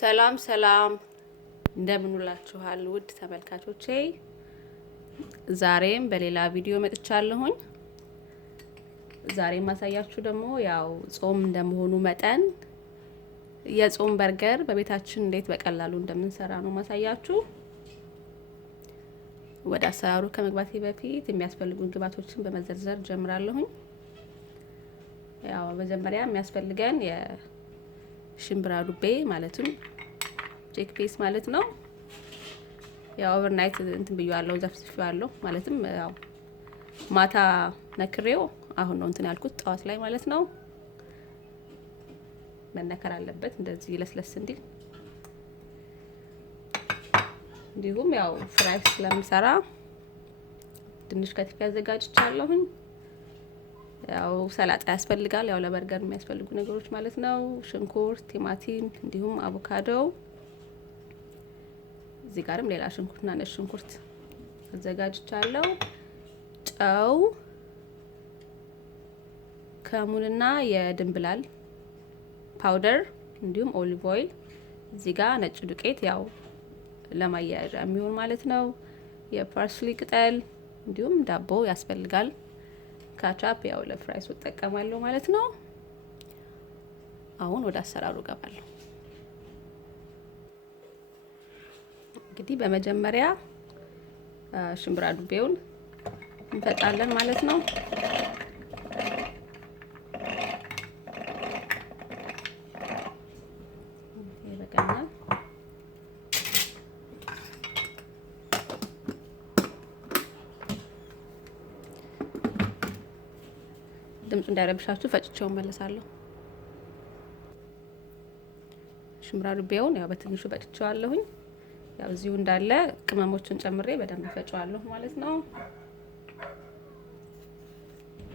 ሰላም ሰላም እንደምን ውላችኋል ውድ ተመልካቾቼ። ዛሬም በሌላ ቪዲዮ መጥቻለሁኝ። ዛሬም ማሳያችሁ ደግሞ ያው ጾም እንደመሆኑ መጠን የጾም በርገር በቤታችን እንዴት በቀላሉ እንደምንሰራ ነው ማሳያችሁ። ወደ አሰራሩ ከመግባቴ በፊት የሚያስፈልጉን ግብአቶችን በመዘርዘር ጀምራለሁኝ። ያው መጀመሪያ የሚያስፈልገን የሽምብራ ዱቤ ማለትም ቼክ ፒስ ማለት ነው። ያው ኦቨርናይት እንትን ብየዋለሁ፣ ዘፍዝፌዋለሁ ማለትም ያው ማታ ነክሬው አሁን ነው እንትን ያልኩት ጠዋት ላይ ማለት ነው። መነከር አለበት እንደዚህ ለስለስ እንዲል። እንዲሁም ያው ፍራይ ስለምሰራ ድንች ከትፌ አዘጋጅቻለሁኝ። ያው ሰላጣ ያስፈልጋል፣ ያው ለበርገር የሚያስፈልጉ ነገሮች ማለት ነው። ሽንኩርት፣ ቲማቲም እንዲሁም አቮካዶ። እዚህ ጋርም ሌላ ሽንኩርትና ነጭ ሽንኩርት አዘጋጅቻለሁ። ጨው፣ ከሙንና የድንብላል ፓውደር እንዲሁም ኦሊቭ ኦይል። እዚህ ጋር ነጭ ዱቄት ያው ለማያያዣ የሚሆን ማለት ነው። የፓርስሊ ቅጠል እንዲሁም ዳቦ ያስፈልጋል። ካቻፕ ያው ለፍራይስ እጠቀማለሁ ማለት ነው። አሁን ወደ አሰራሩ ገባለሁ። እንግዲህ በመጀመሪያ ሽምብራ ዱቤውን እንፈጫለን ማለት ነው። ይበቃናል። ድምፁ እንዳይረብሻችሁ ፈጭቼው መለሳለሁ። ሽምብራ ዱቤውን ያው በትንሹ ፈጭቼዋለሁኝ። ያው እዚሁ እንዳለ ቅመሞችን ጨምሬ በደንብ ፈጨዋለሁ ማለት ነው።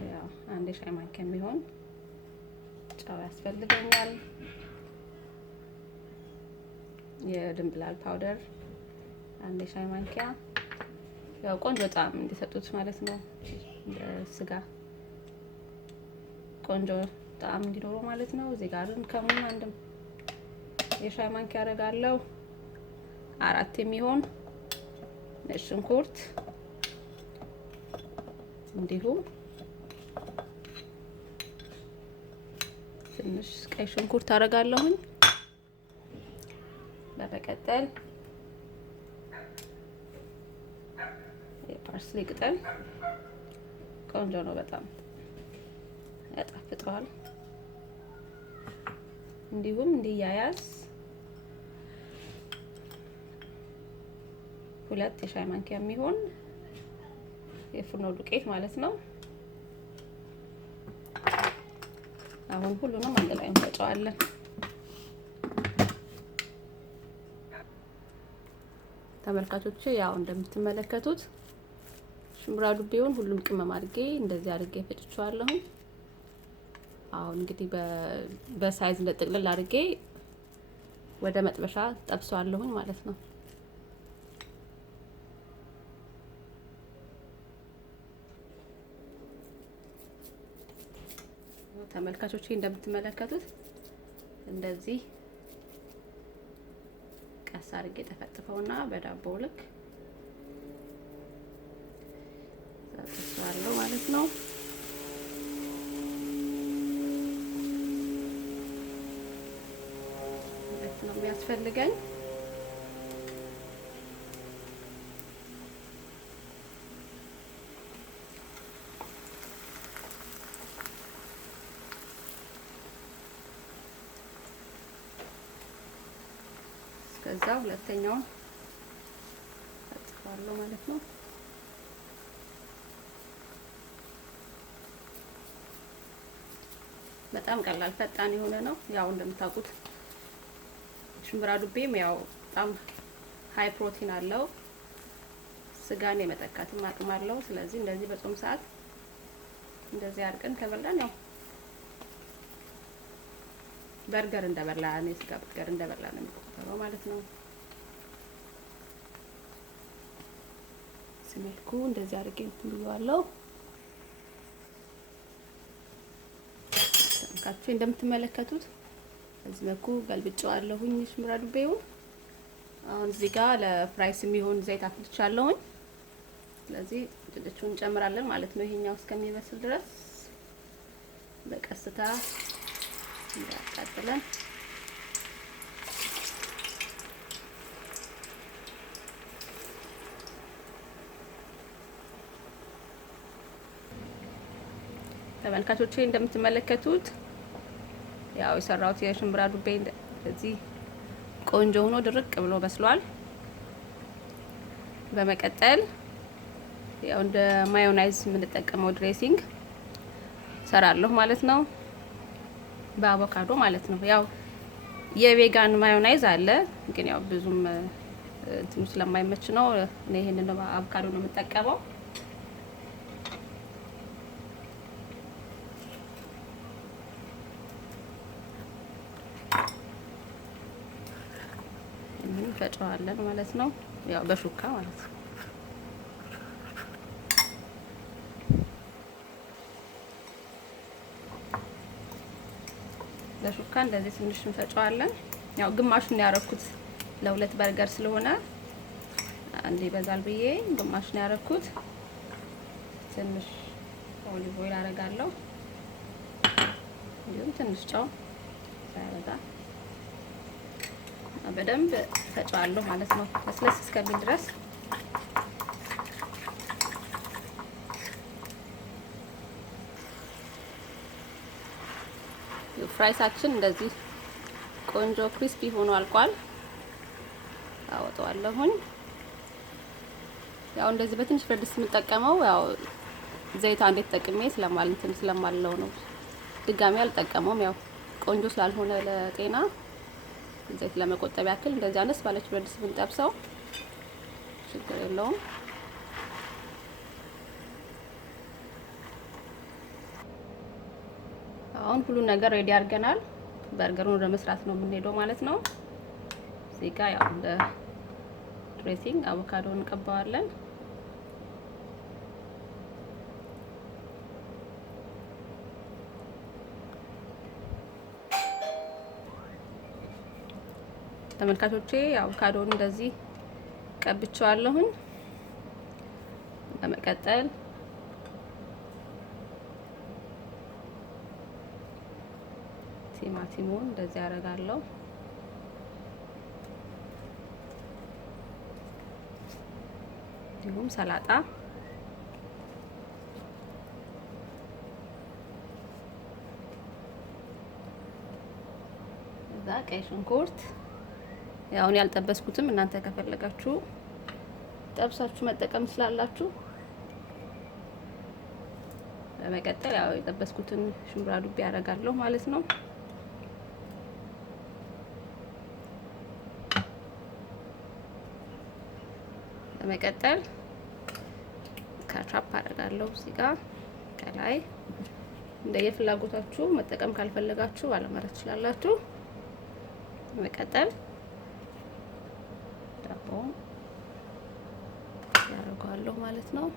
ያው አንድ ሻይ ማንኪያ የሚሆን ጨው ያስፈልገኛል። የድንብላል ፓውደር አንድ ሻይ ማንኪያ ያው ቆንጆ ጣዕም እንዲሰጡት ማለት ነው። እንደ ስጋ ቆንጆ ጣዕም እንዲኖረው ማለት ነው። እዚህ ጋርም ከሙን አንድም የሻይ ማንኪያ አደርጋለሁ። 4 የሚሆን ነጭ ሽንኩርት እንዲሁም ትንሽ ቀይ ሽንኩርት አደርጋለሁኝ። በመቀጠል የፓርስሊ ቅጠል ቆንጆ ነው፣ በጣም ያጣፍጠዋል። እንዲሁም እንዲያያዝ 2 የሻይ ማንኪያ የሚሆን የፍርኖ ዱቄት ማለት ነው። አሁን ሁሉንም አንድ ላይ እንፈጨዋለን። ተመልካቾቼ ያው እንደምትመለከቱት ሽምብራ ዱቤውን ሁሉም ቅመም አድርጌ እንደዚህ አድርጌ ፈጭቼዋለሁ። አሁን እንግዲህ በሳይዝ ለጥቅልል አድርጌ ወደ መጥበሻ ጠብሰዋለሁኝ ማለት ነው። ተመልካቾቼ እንደምትመለከቱት እንደዚህ ቀስ አድርጌ ተፈጥፈውና በዳቦው ልክ ጠብሰዋለሁ ማለት ነው። ነው የሚያስፈልገኝ። እስከዛ ሁለተኛውን አጥፋለሁ ማለት ነው። በጣም ቀላል ፈጣን የሆነ ነው። ያው እንደምታውቁት ሽምብራ ዱቤም ያው በጣም ሃይ ፕሮቲን አለው፣ ስጋን የመተካትም አቅም አለው። ስለዚህ እንደዚህ በጾም ሰዓት እንደዚህ አድርገን ከበላን ያው በርገር እንደበላን የስጋ በርገር እንደበላን የሚቆጠረው ማለት ነው። ስሜልኩ እንደዚህ አድርጌ እንትን ብየዋለሁ። ተመልካቾች እንደምትመለከቱት በዚህ መልኩ ገልብጬዋለሁኝ ሽምብራ ዱቤውን። አሁን እዚህ ጋር ለፍራይስ የሚሆን ዘይት አፍልቻለሁኝ። ስለዚህ ድንቹን እንጨምራለን ማለት ነው። ይሄኛው እስከሚበስል ድረስ በቀስታ እንዳያቃጥለን ተመልካቾቼ እንደምትመለከቱት ያው የሰራሁት የሽምብራ ዱቤ እዚህ ቆንጆ ሆኖ ድርቅ ብሎ በስሏል። በመቀጠል ያው እንደ ማዮናይዝ የምንጠቀመው ድሬሲንግ ሰራለሁ ማለት ነው፣ በአቮካዶ ማለት ነው። ያው የቬጋን ማዮናይዝ አለ፣ ግን ያው ብዙም እንትኑ ስለማይመች ነው እኔ ይሄንን አቮካዶ ነው የምጠቀመው። ፈጨዋለን ማለት ነው፣ ያው በሹካ ማለት ነው። በሹካ እንደዚህ ትንሽ እንፈጨዋለን። ያው ግማሹን ያረኩት ለሁለት በርገር ስለሆነ አንዴ ይበዛል ብዬ ግማሹን ያረኩት። ትንሽ ኦሊቭ ኦይል አረጋለሁ፣ እንዲሁም ትንሽ ጨው ሳይበዛ በደንብ ፈጨዋለሁ ማለት ነው፣ ለስለስ እስከሚል ድረስ። ፍራይሳችን እንደዚህ ቆንጆ ክሪስፒ ሆኖ አልቋል። አወጣዋለሁኝ። ያው እንደዚህ በትንሽ ብረት ድስት የምጠቀመው ያው ዘይት አንዴ ተጠቅሜ ስለማልለው ነው። ድጋሚ አልጠቀመውም፣ ያው ቆንጆ ስላልሆነ ለጤና ዘይት ለመቆጠብ ያክል እንደዚህ አነስ ባለች ብረት ድስት ብንጠብሰው ችግር የለውም። አሁን ሁሉ ነገር ሬዲ አድርገናል። በርገሩን ወደ መስራት ነው የምንሄደው ማለት ነው። እዚህ ጋር ያው እንደ ድሬሲንግ አቮካዶን እንቀባዋለን። ተመልካቾቼ አቮካዶን እንደዚህ ቀብቼዋለሁኝ። በመቀጠል ቲማቲሙን እንደዚህ አደርጋለሁ። እንዲሁም ሰላጣ፣ እዛ ቀይ ሽንኩርት ያውን ያልጠበስኩትም እናንተ ከፈለጋችሁ ጠብሳችሁ መጠቀም ስላላችሁ። በመቀጠል ያው የጠበስኩትን ሽምብራ ዱቤ ያደርጋለሁ ማለት ነው። በመቀጠል ካቻፕ አደርጋለሁ እዚህ ጋር ከላይ። እንደየፍላጎታችሁ መጠቀም ካልፈለጋችሁ ባለማድረግ ትችላላችሁ። በመቀጠል ዳቦ ያደርጋለሁ ማለት ነው።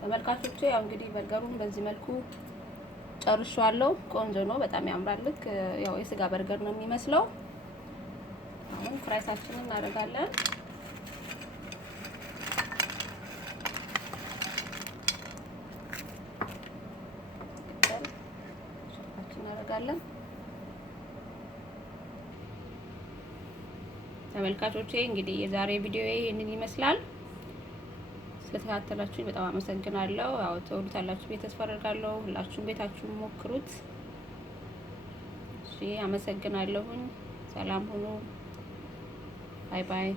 ተመልካቾቼ ያው እንግዲህ በርገሩን በዚህ መልኩ ጨርሻለሁ። ቆንጆ ነው፣ በጣም ያምራል። ልክ ያው የስጋ በርገር ነው የሚመስለው። አሁን ፍራይሳችንን እናደርጋለን። ተመልካቾቼ እንግዲህ የዛሬ ቪዲዮ ይሄንን ይመስላል። ስለተከታተላችሁኝ በጣም አመሰግናለሁ። ያው ተወዱታላችሁ ቤት ተስፋ አደርጋለሁ። ሁላችሁም ቤታችሁን ሞክሩት። እሺ፣ አመሰግናለሁኝ። ሰላም ሁኑ። ባይ ባይ።